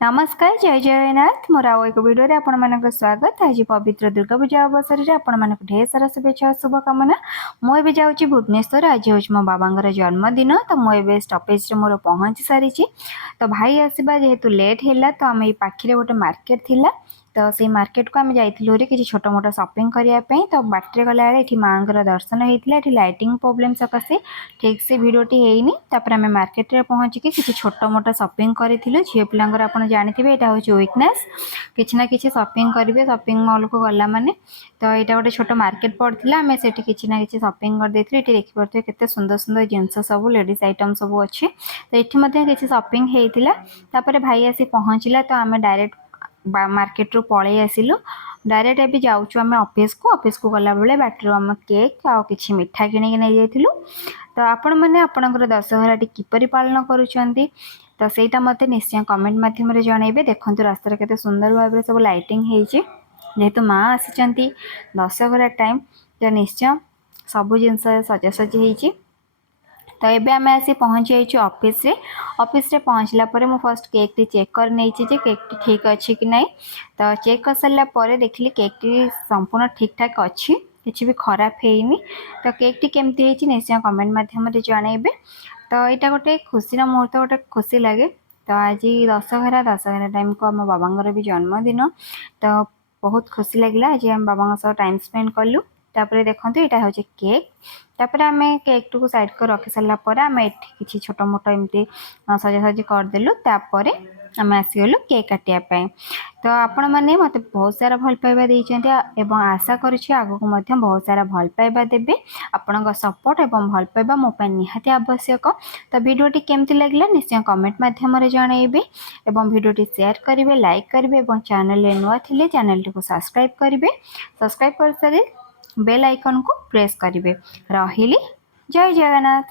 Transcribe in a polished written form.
नमस्कार जय जगन्नाथ मोर आउ एक वीडियो आपण मानक स्वागत। आज पवित्र दुर्गा पूजा अवसर में आपण मानक ढेर सारा शुभेच्छा शुभकामना। मुझे जाऊँगी भुवनेश्वर। आज हूँ मो बाबा जन्मदिन तो मुझे स्टपेज मोर पहुँची सारी। तो भाई आसवा जेहेतु लेट है तो आम पाखे गोटे मार्केट थिला तो से मार्केट को आम जाइलु कि छोट मोट सपिंग करने तो बाटे गला माँ दर्शन होता है। लाइटिंग प्रोब्लेम सकाशे ठीक से भिडटी होनी आम मार्केट में पहुँचिकी किसी छोट मोट सपिंग करूँ। झील पिलांर आप जानते यहाँ हूँ विकनेस किसी ना कि सपिंग करेंगे सपिंग मॉल को गला माने तो यहाँ गोटे छोट मार्केट पड़ता आम से किसी ना कि सपिंग कर देती देखिए केते सुंदर सुंदर जिनस सब लेडीज आइटम सब अच्छे तो ये किसी सपिंग होता भाई आसी पहुँचला तो आम डायरेक्ट मार्केट रू पलि आसिलु डायरेक्ट अभी जाऊँ ऑफिस को गला बेले बाटर आम केक आ कि मिठा किणी नहीं जाइलु। तो आपण मैंने आपणकर दशहरा किपरि पालन करुँच तो सहीटा मत निश्चय कमेंट मध्यम जनइबे। देखो रास्तार केते सुंदर भाव में सब लाइटिंग होती जेहेतु माँ आसी दशहरा टाइम तो निश्चय सब जिनस सजासजी होती। तो ये आम आसी पहुँची जाइए ऑफिस रे पहुँचला मुझे फर्स्ट केक टी चेक कर नहीं केक टी ठीक अच्छी कि नहीं तो चेक कर सारा देखिली केक टी संपूर्ण ठीक ठाक अच्छी किसी भी खराब है तो केक टी केमती निश्चय कमेंट मध्यम जनइबे। तो यहाँ गोटे खुशी मुहूर्त गोटे खुशी लगे। तो आज दशहरा टाइम को आम बाबा भी जन्मदिन तो बहुत खुशी लगे आज आम बाबा सह टाइम स्पेंड कलु। तापर देखो यहाँ हूँ केक तापर आम केक टू साइड कर रखी सारापर आम कि छोट मोट एमती सजासजी करदेलु तापर आम आसीगलु केक काटियापाई। तो आपण मैंने मत बहुत सारा भल पाइबा देइछन्ते एवं आशा करुछि आगको मध्य बहुत सारा भल पाइबा देबे। आपणक सपोर्ट एवं भल पाइबा मो पई निहाती आवश्यक। तो वीडियोटी केमती लागला निश्चय कमेंट मध्यम जनइबे एवं वीडियोटी शेयर करेंगे लाइक करेंगे और चैनल नुआ थिले चैनल को सब्सक्राइब करेंगे सब्सक्राइब कर सारी बेल आइकन को प्रेस करेंगे। रहिली जय जगन्नाथ।